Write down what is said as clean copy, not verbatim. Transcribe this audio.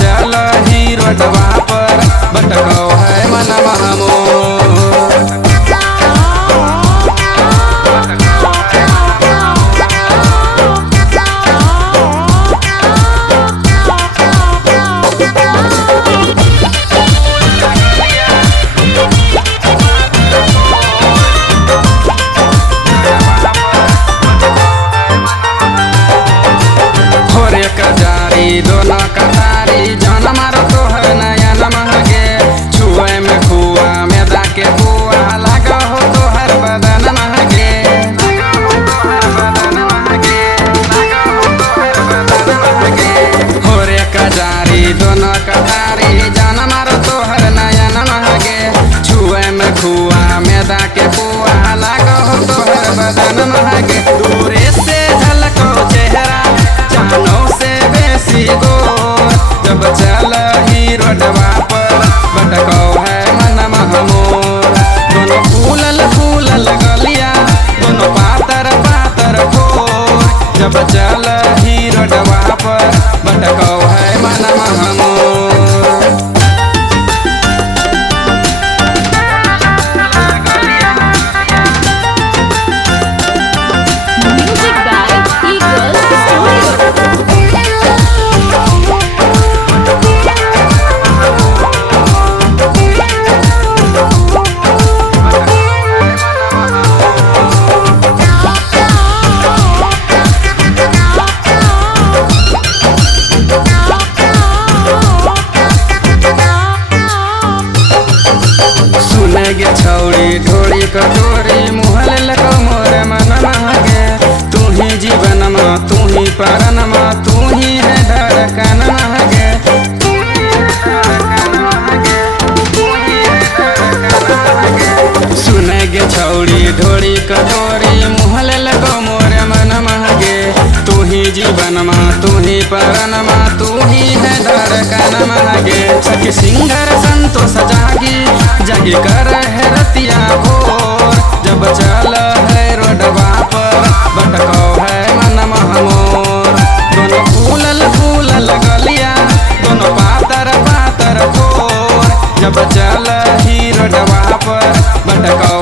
चल ही रोडवा पर भटकौ है मनवा मोर। दोनों कतारी जान मारो तो है नया महगे छुए में खुआ मैदा के बुआ लगा हो तो हर बदन महगे हो रे कजारी दोनों कतारी जान मारो तो हर नया महगे छुए में खुआ मैदा के बुआ लगा हो तो हर बदन महगे दूरे से झलको चेहरा जानों से जब चल ही रोडवा पर भटकौ है मनवा मोर। दोनों फूलल गलिया दोनों पातर पातर फोर जब चल ही रोडवा पर भटकौ है मनवा मोर। गे छौड़ी ढोड़ी कटोरी मुहल लको मोर मन महगे तू ही जीवन में तू ही परन में तू ही है धड़कन महगे सुने गे छौड़ी ढोड़ी कटोरी मुहल लको मोर मन महगे तू ही जीवन में तू ही परन में तू ही है धड़कन महगे सखी सिंगर संतोष जागी कर है रतिया भोर जब चल है रोडवा पर भटकौ है मनवा मोर। दोनों फूलल गलिया दोनों पातर पातर फोर जब चल ही रोडवा पर भटकौ